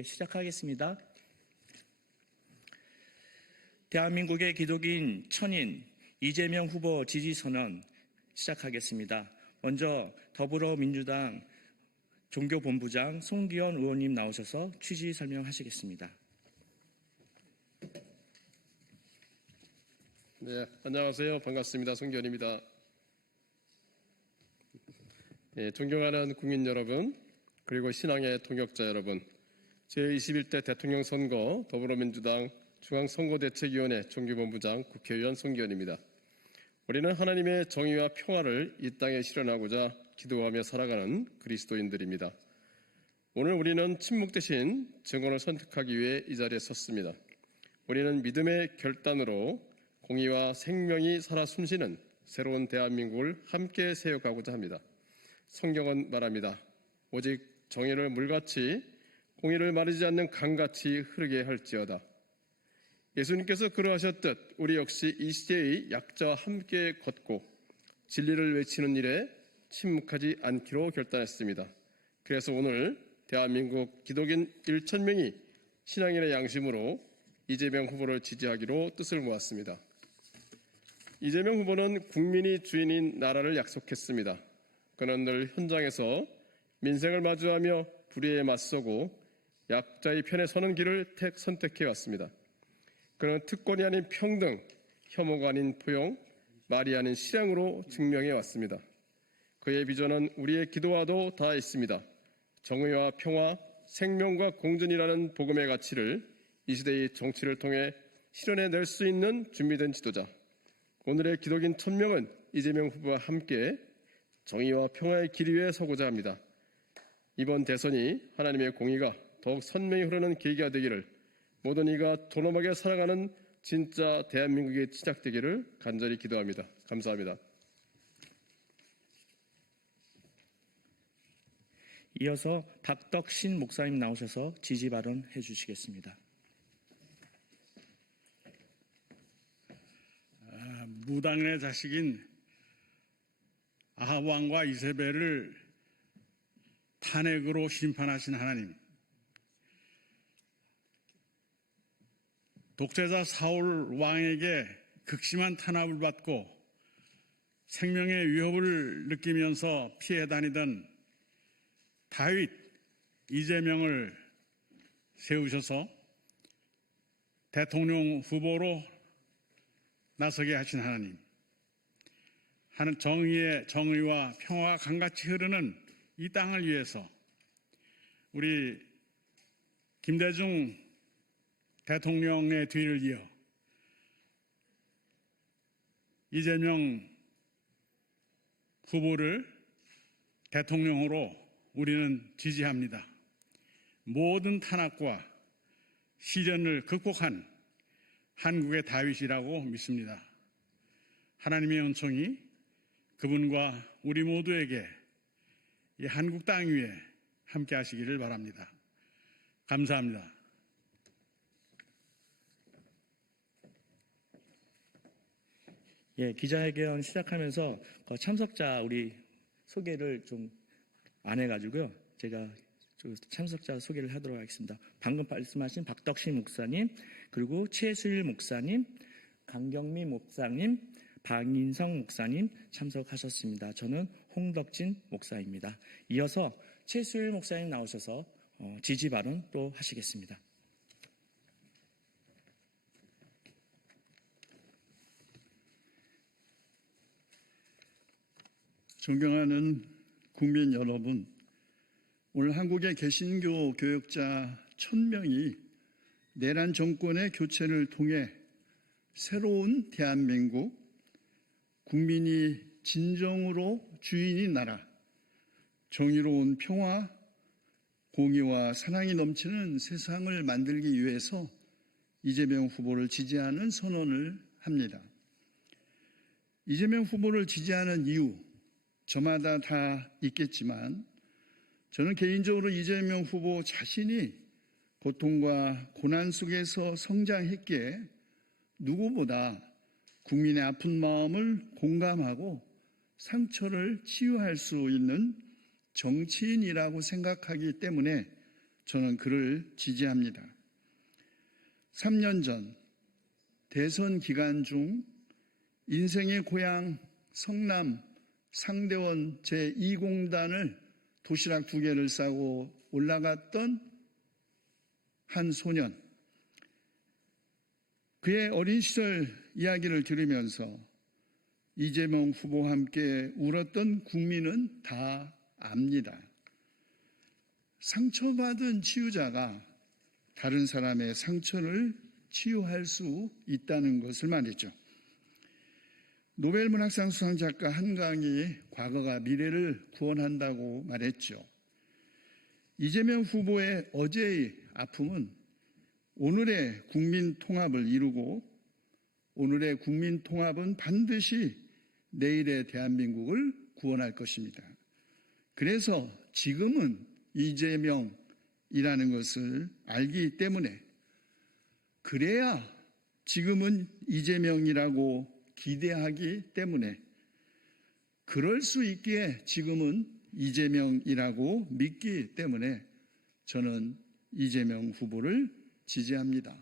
시작하겠습니다. 대한민국의 기독인 천인 이재명 후보 지지선언 시작하겠습니다. 먼저 더불어민주당 종교본부장 송기현 의원님 나오셔서 취지 설명하시겠습니다. 네, 안녕하세요. 반갑습니다. 송기현입니다. 존경하는 국민 여러분, 그리고 신앙의 동역자 여러분, 제21대 대통령 선거 더불어민주당 중앙선거대책위원회 종교본부장 국회의원 송기현입니다. 우리는 하나님의 정의와 평화를 이 땅에 실현하고자 기도하며 살아가는 그리스도인들입니다. 오늘 우리는 침묵 대신 증언을 선택하기 위해 이 자리에 섰습니다. 우리는 믿음의 결단으로 공의와 생명이 살아 숨쉬는 새로운 대한민국을 함께 세워가고자 합니다. 성경은 말합니다. 오직 정의를 물같이 공의를 마르지 않는 강같이 흐르게 할지어다. 예수님께서 그러하셨듯 우리 역시 이 시대의 약자와 함께 걷고 진리를 외치는 일에 침묵하지 않기로 결단했습니다. 그래서 오늘 대한민국 기독인 1,000명이 신앙인의 양심으로 이재명 후보를 지지하기로 뜻을 모았습니다. 이재명 후보는 국민이 주인인 나라를 약속했습니다. 그는 늘 현장에서 민생을 마주하며 불의에 맞서고 약자의 편에 서는 길을 선택해왔습니다. 그는 특권이 아닌 평등, 혐오가 아닌 포용, 말이 아닌 실행으로 증명해왔습니다. 그의 비전은 우리의 기도와도 닿아 있습니다. 정의와 평화, 생명과 공존이라는 복음의 가치를 이 시대의 정치를 통해 실현해낼 수 있는 준비된 지도자. 오늘의 기독인 1,000명은 이재명 후보와 함께 정의와 평화의 길 위에 서고자 합니다. 이번 대선이 하나님의 공의가 더욱 선명히 흐르는 계기가 되기를, 모든 이가 존엄하게 살아가는 진짜 대한민국이 시작되기를 간절히 기도합니다. 감사합니다. 이어서 박덕신 목사님 나오셔서 지지 발언해 주시겠습니다. 무당의 자식인 아합 왕과 이세벨을 탄핵으로 심판하신 하나님, 독재자 사울 왕에게 극심한 탄압을 받고 생명의 위협을 느끼면서 피해 다니던 다윗, 이재명을 세우셔서 대통령 후보로 나서게 하신 하나님, 정의와 평화가 강같이 흐르는 이 땅을 위해서 우리 김대중 대통령의 뒤를 이어 이재명 후보를 대통령으로 우리는 지지합니다. 모든 탄압과 시련을 극복한 한국의 다윗이라고 믿습니다. 하나님의 은총이 그분과 우리 모두에게 이 한국 땅 위에 함께 하시기를 바랍니다. 감사합니다. 기자회견 시작하면서 참석자 우리 소개를 좀 안 해가지고요. 제가 참석자 소개를 하도록 하겠습니다. 방금 말씀하신 박덕신 목사님, 그리고 최수일 목사님, 강경미 목사님, 박인성 목사님 참석하셨습니다. 저는 홍덕진 목사입니다. 이어서 최수일 목사님 나오셔서 지지 발언 또 하시겠습니다. 존경하는 국민 여러분, 오늘 한국의 개신교 교역자 1,000명이 내란 정권의 교체를 통해 새로운 대한민국, 국민이 진정으로 주인인 나라, 정의로운 평화, 공의와 사랑이 넘치는 세상을 만들기 위해서 이재명 후보를 지지하는 선언을 합니다. 이재명 후보를 지지하는 이유, 저마다 다 있겠지만 저는 개인적으로 이재명 후보 자신이 고통과 고난 속에서 성장했기에 누구보다 국민의 아픈 마음을 공감하고 상처를 치유할 수 있는 정치인이라고 생각하기 때문에 저는 그를 지지합니다. 3년 전 대선 기간 중 인생의 고향 성남 상대원 제2공단을 도시락 2개를 싸고 올라갔던 한 소년, 그의 어린 시절 이야기를 들으면서 이재명 후보와 함께 울었던 국민은 다 압니다. 상처받은 치유자가 다른 사람의 상처를 치유할 수 있다는 것을 말이죠. 노벨문학상 수상작가 한강이 과거가 미래를 구원한다고 말했죠. 이재명 후보의 어제의 아픔은 오늘의 국민 통합을 이루고 오늘의 국민 통합은 반드시 내일의 대한민국을 구원할 것입니다. 그래서 지금은 이재명이라는 것을 알기 때문에, 그래야 지금은 이재명이라고 기대하기 때문에, 그럴 수 있기에 지금은 이재명이라고 믿기 때문에 저는 이재명 후보를 지지합니다.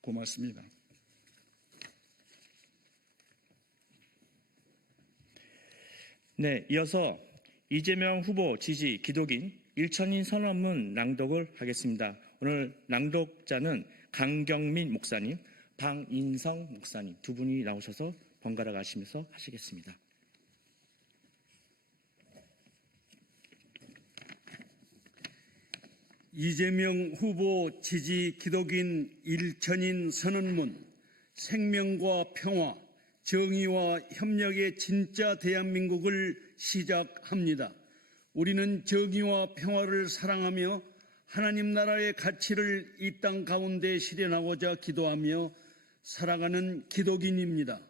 고맙습니다. 네, 이어서 이재명 후보 지지 기독인 일천인 선언문 낭독을 하겠습니다. 오늘 낭독자는 강경민 목사님, 방인성 목사님 두 분이 나오셔서 번갈아 가시면서 하시겠습니다. 이재명 후보 지지 기독인 일천인 선언문, 생명과 평화, 정의와 협력의 진짜 대한민국을 시작합니다. 우리는 정의와 평화를 사랑하며 하나님 나라의 가치를 이 땅 가운데 실현하고자 기도하며 살아가는 기독인입니다.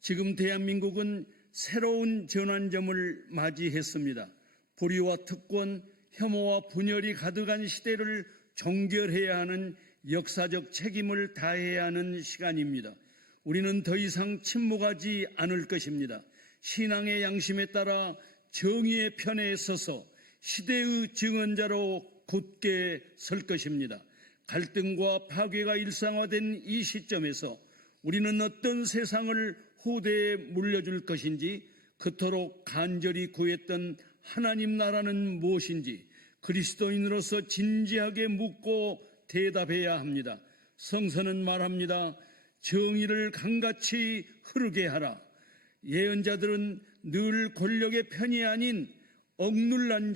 지금 대한민국은 새로운 전환점을 맞이했습니다. 불의와 특권, 혐오와 분열이 가득한 시대를 종결해야 하는 역사적 책임을 다해야 하는 시간입니다. 우리는 더 이상 침묵하지 않을 것입니다. 신앙의 양심에 따라 정의의 편에 서서 시대의 증언자로 굳게 설 것입니다. 갈등과 파괴가 일상화된 이 시점에서 우리는 어떤 세상을 후대에 물려줄 것인지, 그토록 간절히 구했던 하나님 나라는 무엇인지 그리스도인으로서 진지하게 묻고 대답해야 합니다. 성서는 말합니다. 정의를 강같이 흐르게 하라. 예언자들은 늘 권력의 편이 아닌 억눌린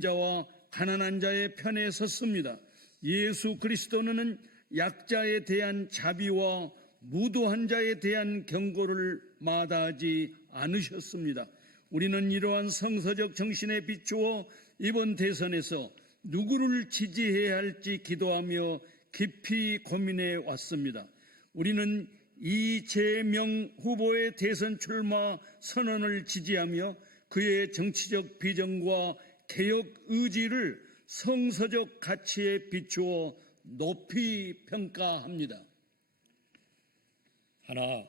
자와 가난한 자의 편에 섰습니다. 예수 그리스도는 약자에 대한 자비와 무도한 자에 대한 경고를 마다하지 않으셨습니다. 우리는 이러한 성서적 정신에 비추어 이번 대선에서 누구를 지지해야 할지 기도하며 깊이 고민해 왔습니다. 우리는 이재명 후보의 대선 출마 선언을 지지하며 그의 정치적 비전과 개혁 의지를 성서적 가치에 비추어 높이 평가합니다. 하나,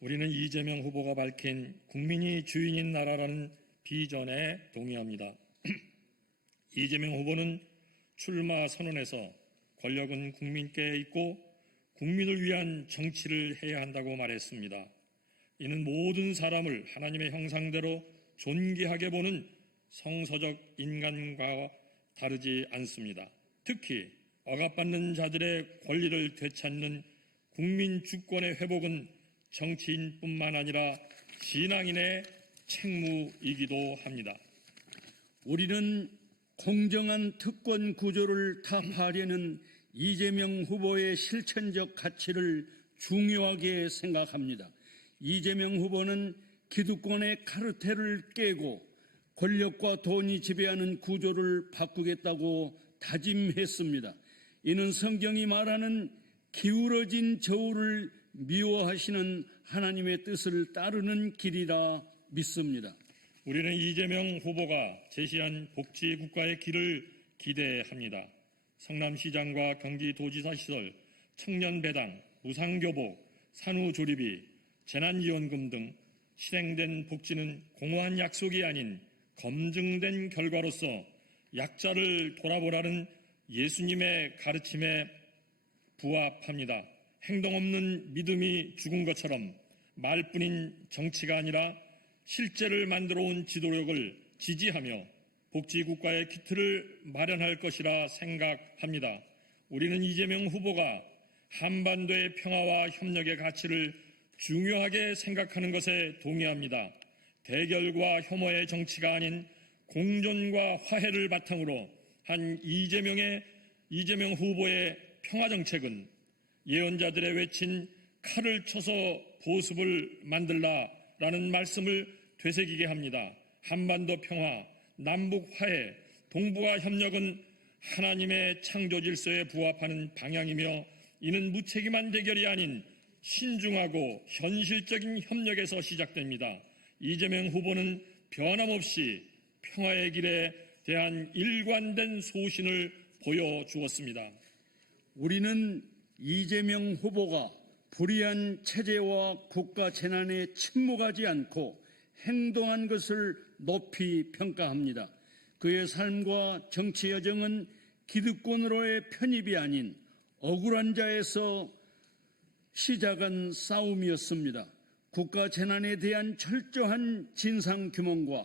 우리는 이재명 후보가 밝힌 국민이 주인인 나라라는 비전에 동의합니다. 이재명 후보는 출마 선언에서 권력은 국민께 있고 국민을 위한 정치를 해야 한다고 말했습니다. 이는 모든 사람을 하나님의 형상대로 존귀하게 보는 성서적 인간과 다르지 않습니다. 특히 억압받는 자들의 권리를 되찾는 국민 주권의 회복은 정치인뿐만 아니라 신앙인의 책무이기도 합니다. 우리는 공정한 특권 구조를 타파하려는 이재명 후보의 실천적 가치를 중요하게 생각합니다. 이재명 후보는 기득권의 카르텔을 깨고 권력과 돈이 지배하는 구조를 바꾸겠다고 다짐했습니다. 이는 성경이 말하는 기울어진 저울을 미워하시는 하나님의 뜻을 따르는 길이라 믿습니다. 우리는 이재명 후보가 제시한 복지국가의 길을 기대합니다. 성남시장과 경기도지사 시설, 청년배당, 무상교복, 산후조리비, 재난지원금 등 실행된 복지는 공허한 약속이 아닌 검증된 결과로서 약자를 돌아보라는 예수님의 가르침에 부합합니다. 행동 없는 믿음이 죽은 것처럼 말뿐인 정치가 아니라 실제를 만들어 온 지도력을 지지하며 복지국가의 기틀을 마련할 것이라 생각합니다. 우리는 이재명 후보가 한반도의 평화와 협력의 가치를 중요하게 생각하는 것에 동의합니다. 대결과 혐오의 정치가 아닌 공존과 화해를 바탕으로 한 이재명 후보의 평화정책은 예언자들의 외친 칼을 쳐서 보습을 만들라라는 말씀을 되새기게 합니다. 한반도 평화, 남북 화해, 동북아 협력은 하나님의 창조 질서에 부합하는 방향이며 이는 무책임한 대결이 아닌 신중하고 현실적인 협력에서 시작됩니다. 이재명 후보는 변함없이 평화의 길에 대한 일관된 소신을 보여주었습니다. 우리는 이재명 후보가 불의한 체제와 국가 재난에 침묵하지 않고 행동한 것을 높이 평가합니다. 그의 삶과 정치 여정은 기득권으로의 편입이 아닌 억울한 자에서 시작한 싸움이었습니다. 국가 재난에 대한 철저한 진상 규명과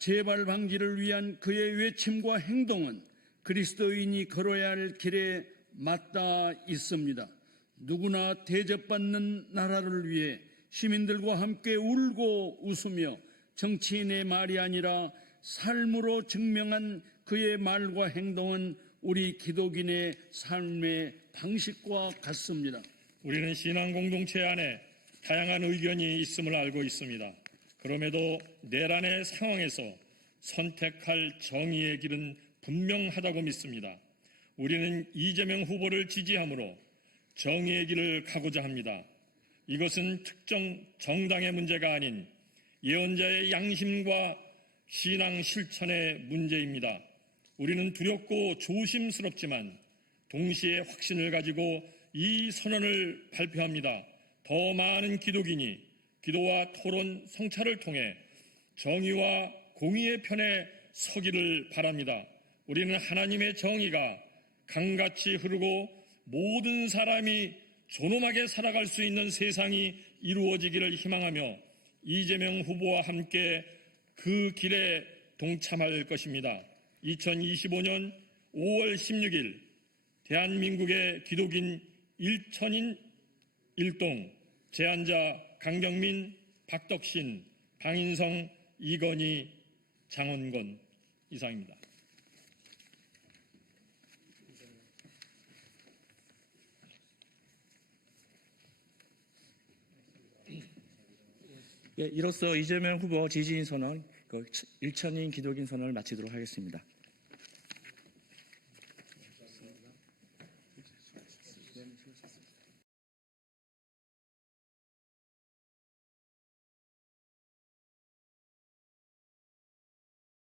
재발 방지를 위한 그의 외침과 행동은 그리스도인이 걸어야 할 길에 맞닿아 있습니다. 누구나 대접받는 나라를 위해 시민들과 함께 울고 웃으며 정치인의 말이 아니라 삶으로 증명한 그의 말과 행동은 우리 기독인의 삶의 방식과 같습니다. 우리는 신앙 공동체 안에 다양한 의견이 있음을 알고 있습니다. 그럼에도 내란의 상황에서 선택할 정의의 길은 분명하다고 믿습니다. 우리는 이재명 후보를 지지하므로 정의의 길을 가고자 합니다. 이것은 특정 정당의 문제가 아닌 예언자의 양심과 신앙 실천의 문제입니다. 우리는 두렵고 조심스럽지만 동시에 확신을 가지고 이 선언을 발표합니다. 더 많은 기독인이 기도와 토론, 성찰을 통해 정의와 공의의 편에 서기를 바랍니다. 우리는 하나님의 정의가 강같이 흐르고 모든 사람이 존엄하게 살아갈 수 있는 세상이 이루어지기를 희망하며 이재명 후보와 함께 그 길에 동참할 것입니다. 2025년 5월 16일 대한민국의 기독인 1천인 1동 제안자 강경민, 박덕신, 방인성, 이건희, 장원건 이상입니다. 이로써 이재명 후보 지지인 선언, 1천인 기독인 선언을 마치도록 하겠습니다.